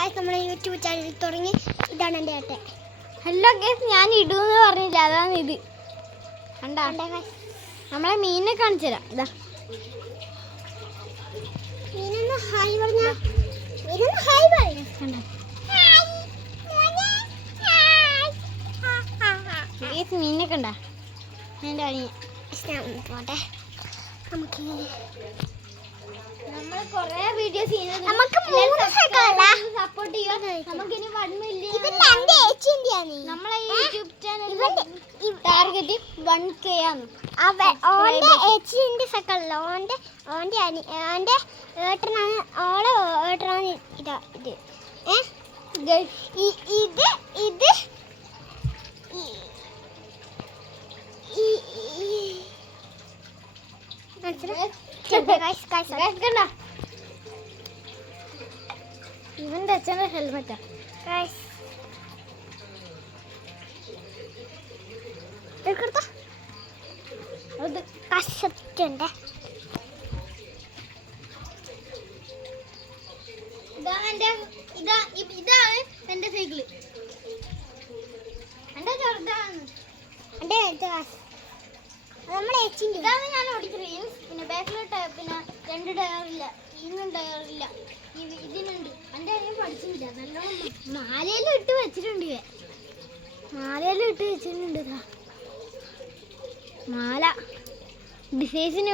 Guys നമ്മുടെ YouTube channel തുടങ്ങി. ഇതാണ് എൻ്റെ ഏട്ടൻ. ഹലോ ഗൈസ്, ഞാൻ ഇടുമെന്ന് പറഞ്ഞില്ല, അതാണ് ഇത്. കണ്ടാ നമ്മളെ മീനെ കാണിച്ചു തരാം. ഇതാ മീനൊന്ന് ഹായ് പറഞ്ഞ, മീനൊന്ന് ഹായ് പറയും. ഗൈസ് മീനെ കണ്ടാ എൻ്റെ അനിയൻ. പോട്ടെ, നമുക്ക് നമ്മൾ കുറേ വീഡിയോസ് നമുക്ക് സപ്പോർട്ട് ചെയ്യാം. നമുക്ക് ഇനി 1 മില്യൺ നമ്മളെ യൂട്യൂബ് ചാനൽ ടാർഗറ്റ് 1K ആണ്. ഓന്റെ ഏച്ചിന്റെ സക്കല്ല, ഓന്റെ ഏട്ടനാണ്, ഓളെ ഏട്ടനാണ്. ഇതാ ഇത് ഇത് ഇത് ഇവന്റെ അച്ഛൻ്റെ ഹെൽമെറ്റാ. കഷ്ടത്തിന്റെ ഇതാണ് എന്റെ സൈക്കിള്. എന്റെ ചെറുതാണ്, നമ്മുടെ ഏച്ചിന്റെ. ഇതാണ് ഞാൻ ഓടിക്കുന്നത്. പിന്നെ ബാക്കിലോട്ട് പിന്നെ 2 ടയറില്ല, ഇന്നും ടയറില്ല, ഇതിനുണ്ട്. എൻ്റെ അനിയൻ പഠിച്ചിട്ടില്ല, നല്ലോണം മാലയിലും ഇട്ട് വെച്ചിട്ടുണ്ട്. മാലയിലും ഇട്ട് വെച്ചിട്ടുണ്ട്. മാല ഡിസൈന്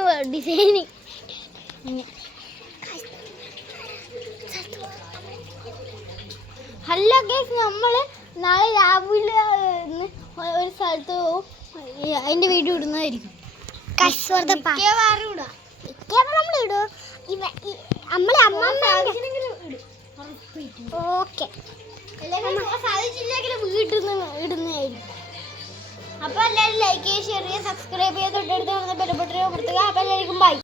അല്ല ഗൈസ്, നമ്മൾ നാളെ രാവിലെ ഒരു സ്ഥലത്ത് പോവും. അതിന്റെ വീഡിയോ ഇടുന്നതായിരിക്കും. ഇടുന്നതായിരിക്കും. അപ്പൊ എല്ലാവരും ലൈക്ക് ചെയ്യുക, ഷെയർ ചെയ്യുക, സബ്സ്ക്രൈബ് ചെയ്യുക, തൊട്ടടുത്ത് ബെൽ ബട്ടൺ അമർത്തുക. അപ്പൊ എല്ലാവർക്കും ബൈ.